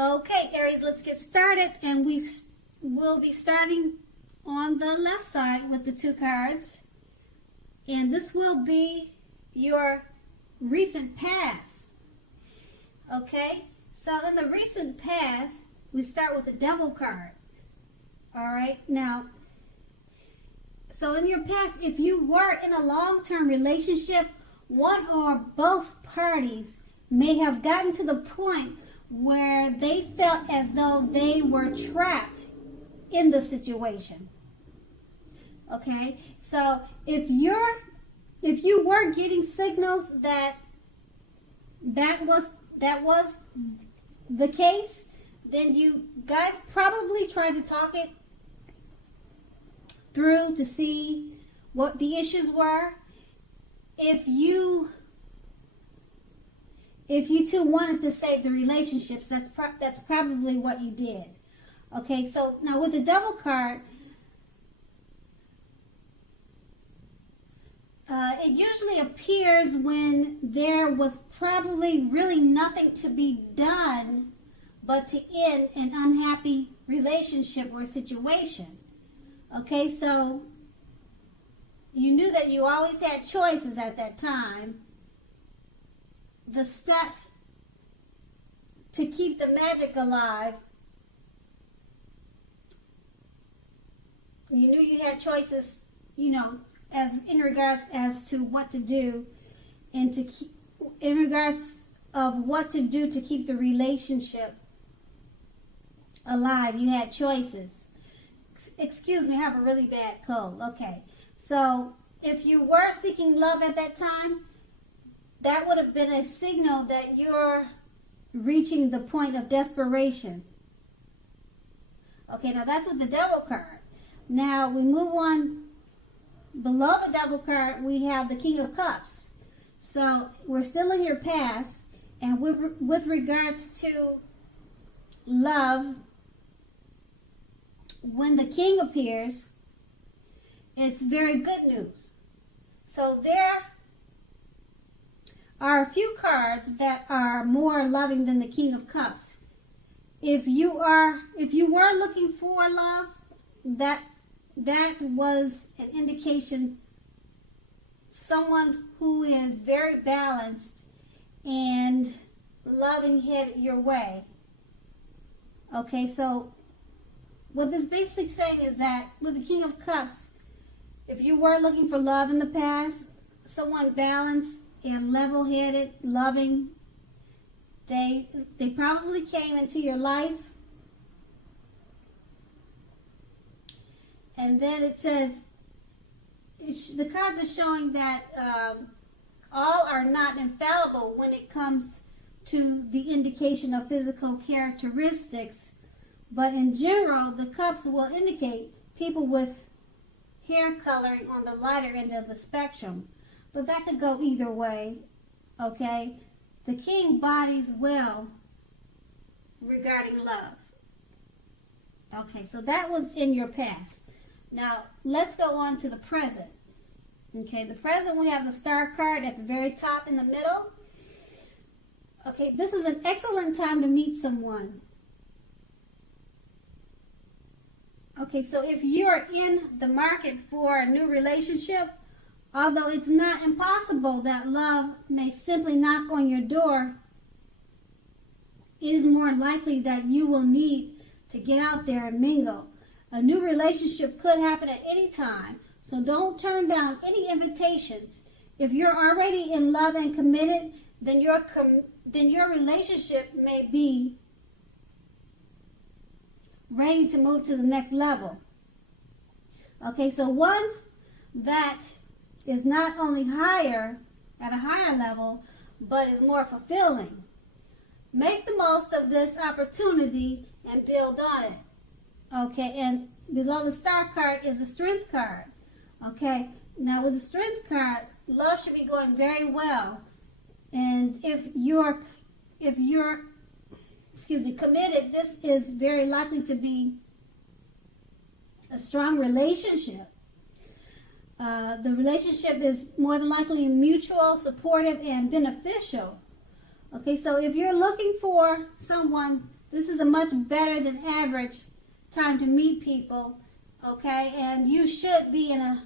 Okay, Aries, let's get started, and will be starting on the left side with the two cards, and this will be your recent past. Okay, so in the recent past, we start with the Devil card. All right, now, so in your past, if you were in a long-term relationship, one or both parties may have gotten to the point where they felt as though they were trapped in the situation. Okay, so if you were getting signals that was the case, then you guys probably tried to talk it through to see what the issues were. If you two wanted to save the relationships, that's probably what you did. Okay, so now with the Devil card, it usually appears when there was probably really nothing to be done but to end an unhappy relationship or situation. Okay, so you knew that you always had choices at that time. The steps to keep the magic alive, you knew you had choices, as in regards as to what to do, and to keep, in regards of what to do to keep the relationship alive. You had choices. Excuse me, I have a really bad cold. Okay, so if you were seeking love at that time, that would have been a signal that you're reaching the point of desperation. Okay, now that's with the Devil card. Now we move on. Below the Devil card, we have the King of Cups. So we're still in your past, and with regards to love, when the King appears, it's very good news. So there are a few cards that are more loving than the King of Cups. If you were looking for love, that was an indication someone who is very balanced and loving headed your way. Okay, so what this basically saying is that with the King of Cups, if you were looking for love in the past, someone balanced and level-headed, loving, they probably came into your life. And then it says, the cards are showing that all are not infallible when it comes to the indication of physical characteristics. But in general, the cups will indicate people with hair coloring on the lighter end of the spectrum. But that could go either way, okay? The King bodies well regarding love. Okay, so that was in your past. Now, let's go on to the present. Okay, the present, we have the Star card at the very top in the middle. Okay, this is an excellent time to meet someone. Okay, so if you're in the market for a new relationship, although it's not impossible that love may simply knock on your door, it is more likely that you will need to get out there and mingle. A new relationship could happen at any time, so don't turn down any invitations. If you're already in love and committed, then your relationship may be ready to move to the next level. Okay, so one that is not only higher, at a higher level, but is more fulfilling. Make the most of this opportunity and build on it. Okay, and below the Star card is the Strength card. Okay, now with the Strength card, love should be going very well. And if you're committed, this is very likely to be a strong relationship. The relationship is more than likely mutual, supportive, and beneficial. Okay, so if you're looking for someone This is a much better than average time to meet people, okay? And you should be in a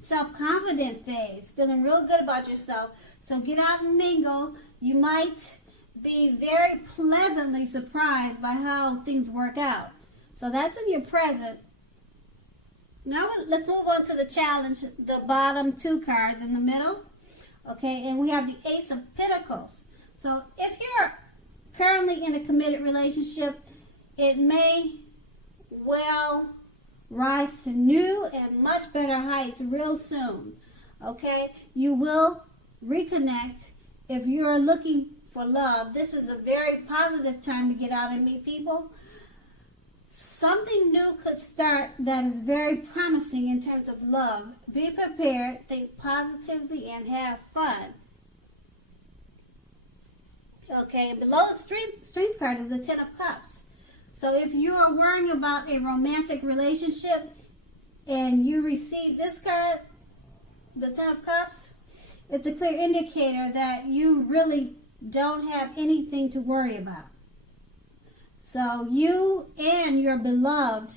self-confident phase, feeling real good about yourself. So get out and mingle. You might be very pleasantly surprised by how things work out. So that's in your present. Now let's move on to the challenge, the bottom 2 cards in the middle. Okay, and we have the Ace of Pentacles. So if you're currently in a committed relationship, it may well rise to new and much better heights real soon. Okay, you will reconnect if you're looking for love. This is a very positive time to get out and meet people. Something new could start that is very promising in terms of love. Be prepared, think positively, and have fun. Okay, and below the strength card is the Ten of Cups. So if you are worrying about a romantic relationship and you receive this card, the Ten of Cups, it's a clear indicator that you really don't have anything to worry about. So you and your beloved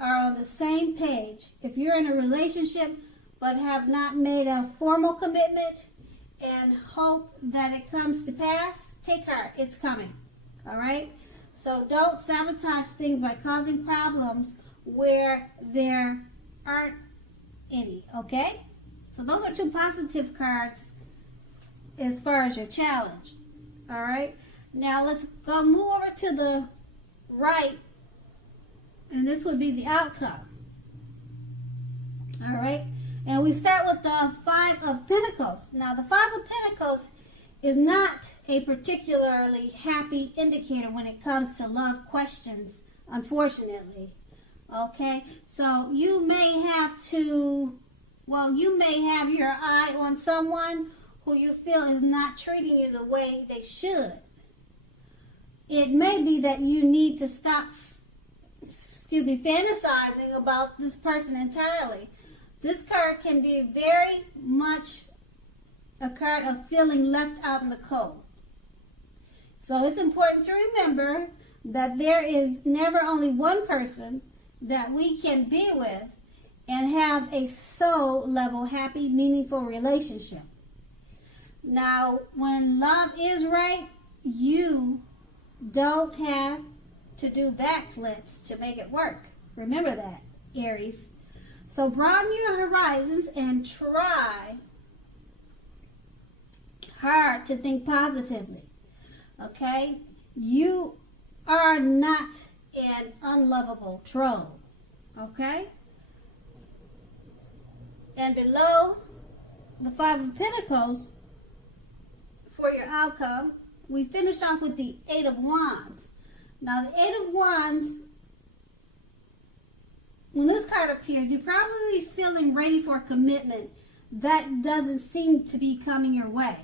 are on the same page. If you're in a relationship but have not made a formal commitment and hope that it comes to pass, take heart, it's coming. All right? So don't sabotage things by causing problems where there aren't any, okay? So those are 2 positive cards as far as your challenge. All right? Now let's go move over to the right, and this would be the outcome. All right? And we start with the 5 of Pentacles. Now the 5 of Pentacles is not a particularly happy indicator when it comes to love questions, unfortunately. Okay? So you may have to, you may have your eye on someone who you feel is not treating you the way they should. It may be that you need to stop, fantasizing about this person entirely. This card can be very much a card of feeling left out in the cold. So it's important to remember that there is never only one person that we can be with and have a soul level, happy, meaningful relationship. Now, when love is right, you don't have to do backflips to make it work. Remember that, Aries. So broaden your horizons and try hard to think positively. Okay? You are not an unlovable troll. Okay? And below the 5 of Pentacles, for your outcome, we finish off with the 8 of Wands. Now, the 8 of Wands, when this card appears, you're probably feeling ready for a commitment that doesn't seem to be coming your way.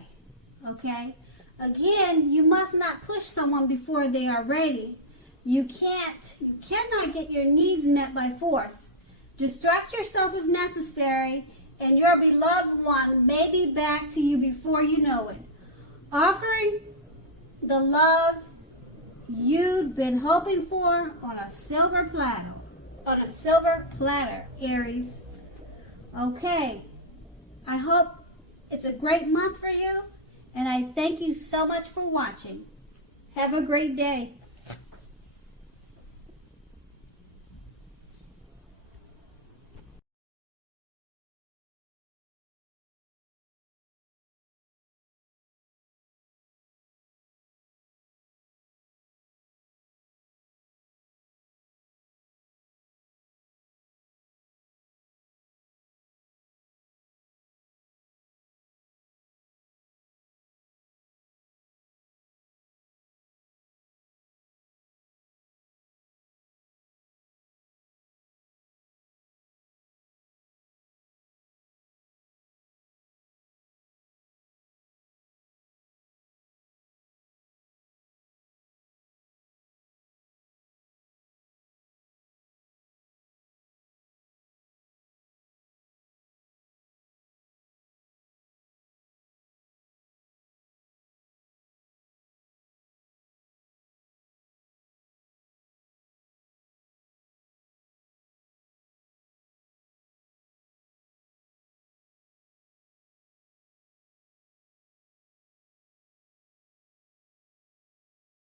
Okay? Again, you must not push someone before they are ready. You cannot get your needs met by force. Distract yourself if necessary, and your beloved one may be back to you before you know it, offering the love you'd been hoping for on a silver platter. On a silver platter, Aries. Okay. I hope it's a great month for you, and I thank you so much for watching. Have a great day.